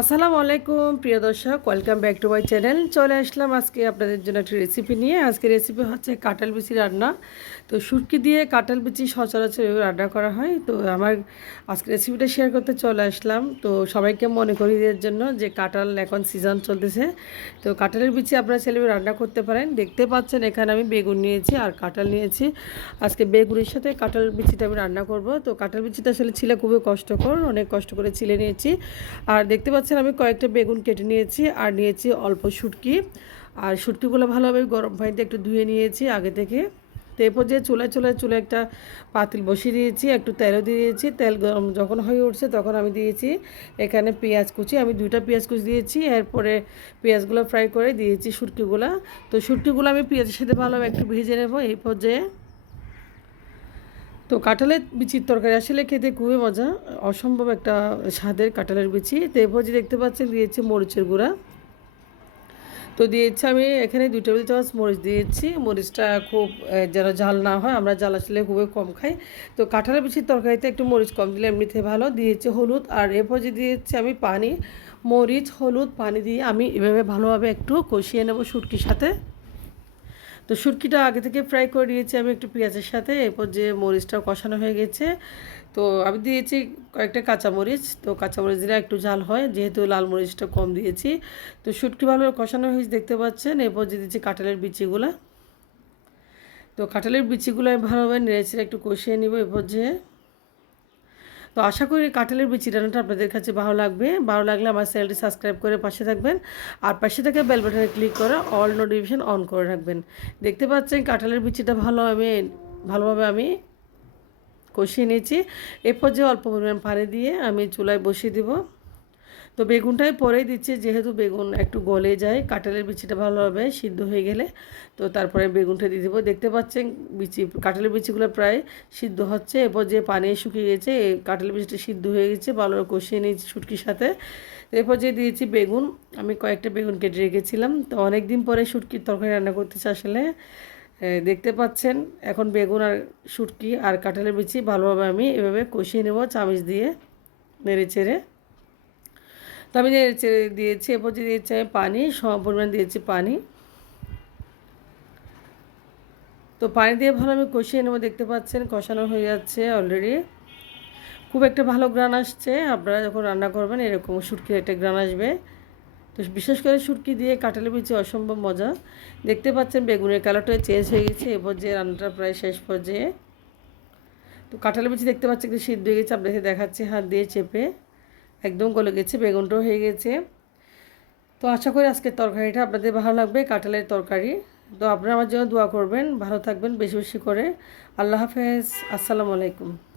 আসসালামু আলাইকুম, প্রিয় দর্শক welcome back to my channel চলে আসলাম আজকে আপনাদের জন্য একটি রেসিপি নিয়ে। আজকে রেসিপি হচ্ছে কাঁঠাল বিচি রান্না। তো শুটকি দিয়ে কাঁঠাল বিচি সচরাচর রান্না করা হয়। তো আমার আজকে রেসিপিটা শেয়ার করতে চলে আসলাম। তো সবাইকে মনে করিয়ে দেওয়ার জন্য যে কাঁঠাল এখন সিজন চলতেছে। তো কাঁঠালের বিচি আপনারা ছেলে রান্না করতে পারেন। দেখতে পাচ্ছেন, এখানে আমি বেগুন নিয়েছি আর কাঁঠাল নিয়েছি। আজকে বেগুনের সাথে কাঁঠাল বিচিটা আমি রান্না করব। তো কাঁঠাল বিচিটা আসলে ছিলে খুবই কষ্টকর, অনেক কষ্ট করে ছিলে নিয়েছি। আর দেখতে পাচ্ছেন আমি কয়েকটা বেগুন কেটে নিয়েছি আর নিয়েছি অল্প শুটকি। আর শুটকিগুলো ভালোভাবে গরম পানিতে একটু ধুয়ে নিয়েছি আগে থেকে। তো এরপর যে চুলায় চুলায় চুলে একটা পাতিল বসিয়ে দিয়েছি, একটু তেলও দিয়েছি। তেল গরম যখন হয়ে উঠছে তখন আমি দিয়েছি এখানে পেঁয়াজ কুচি। আমি দুইটা পেঁয়াজ কুচি দিয়েছি, এরপরে পেঁয়াজগুলো ফ্রাই করে দিয়েছি শুটকিগুলো। তো শুটকিগুলো আমি পেঁয়াজের সাথে ভালোভাবে একটু ভেজে নেব। এই পর্যায়ে তো কাঁঠালের বিচির তরকারি আসলে খেতে খুবই মজা। অসম্ভব একটা স্বাদের কাঁঠালের বিচি। তো এরপর যে দেখতে পাচ্ছেন দিয়েছি মরিচের গুঁড়া। তো দিয়েছি আমি এখানে দুই টেবিল চামচ মরিচ দিয়েছি। মরিচটা খুব যেন ঝাল না হয়, আমরা ঝাল আসলে খুবই কম খাই। তো কাঁঠালের বিচির তরকারিতে একটু মরিচ কম দিলে এমনিতে ভালো। দিয়েছি হলুদ আর এরপর যে দিয়েছি আমি পানি। মরিচ, হলুদ, পানি দিয়ে আমি এভাবে ভালোভাবে একটু কষিয়ে নেব শুটকির সাথে। তো সুরকিটা আগে থেকে ফ্রাই করে দিয়েছি আমি একটু পেঁয়াজের সাথে, এরপর যে মরিচটাও কষানো হয়ে গেছে। তো আমি দিয়েছি কয়েকটা কাঁচামরিচ, তো কাঁচামরিচ দিলে একটু ঝাল হয়, যেহেতু লাল মরিচটা কম দিয়েছি। তো সুটকি ভালোভাবে কষানো হয়েছে, দেখতে পাচ্ছেন, এরপর যে দিয়েছি কাঁঠালের বিচিগুলো। তো কাঁঠালের বিচিগুলো আমি ভালোভাবে নেড়েছি একটু কষিয়ে নিব, এরপর যে তো আশা করি কাঁঠালের বিচি রান্নাটা আপনাদের কাছে ভালো লাগবে। ভালো লাগলে আমার চ্যানেলটি সাবস্ক্রাইব করে পাশে থাকবেন। আর পাশে থেকে বেল বাটনে ক্লিক করে অল নোটিফিকেশান অন করে রাখবেন। দেখতে পাচ্ছেন কাঁঠালের বিচিটা ভালো আমি, ভালোভাবে আমি কষিয়ে নিয়েছি। এরপর যে অল্প পরিমাণ পানি দিয়ে আমি চুলায় বসিয়ে দিব। তো বেগুনটাই পরেই দিচ্ছি, যেহেতু বেগুন একটু গলে যায়, কাঁঠালের বিচিটা ভালোভাবে সিদ্ধ হয়ে গেলে। তো তারপরে বেগুনটা দিয়ে দেবো। দেখতে পাচ্ছেন, বিচি, কাঁঠালের বিচিগুলো প্রায় সিদ্ধ হচ্ছে। এরপর যে পানি শুকিয়ে গেছে কাঁঠালের বিচিটা সিদ্ধ হয়ে গেছে, ভালো কষিয়ে নিয়েছি শুটকির সাথে। এরপর যে দিয়েছি বেগুন, আমি কয়েকটা বেগুন কেটে রেখেছিলাম। তো অনেক দিন পরে শুটকির তরকারি রান্না করতেছে আসলে। দেখতে পাচ্ছেন, এখন বেগুন আর শুটকি আর কাঁঠালের বিচি ভালোভাবে আমি এভাবে কষিয়ে নেব চামিচ দিয়ে, নেড়ে চেড়ে। তো আমি দিয়েছি, এরপর যে দিয়েছি আমি পানি সম পরিমাণ দিয়েছি পানি। তো পানি দিয়ে ভালো আমি কষিয়ে নেব, দেখতে পাচ্ছেন কষানো হয়ে যাচ্ছে অলরেডি খুব একটা ভালো গ্রান আসছে, আপনারা যখন রান্না করবেন এরকম সুটকির একটা গ্রান আসবে। তো বিশেষ করে সুটকি দিয়ে কাটালে বিচি অসম্ভব মজা। দেখতে পাচ্ছেন বেগুনের কালারটা চেঞ্জ হয়ে গেছে, এরপর যে রান্নাটা প্রায় শেষ পর্যায়ে। তো কাঁঠালের বিচি দেখতে পাচ্ছি একটু সিদ্ধ হয়ে গেছে আপনাকে দেখাচ্ছি, হাত দিয়ে চেপে। একদম গলে গেছে, বেগুনটাও হয়ে গেছে। তো আশা করি আজকের তরকারিটা আপনাদের ভালো লাগবে, কাঁঠালের তরকারি। তো আপনারা আমার জন্য দোয়া করবেন, ভালো থাকবেন বেশি বেশি করে। আল্লাহ হাফেজ, আসসালামু আলাইকুম।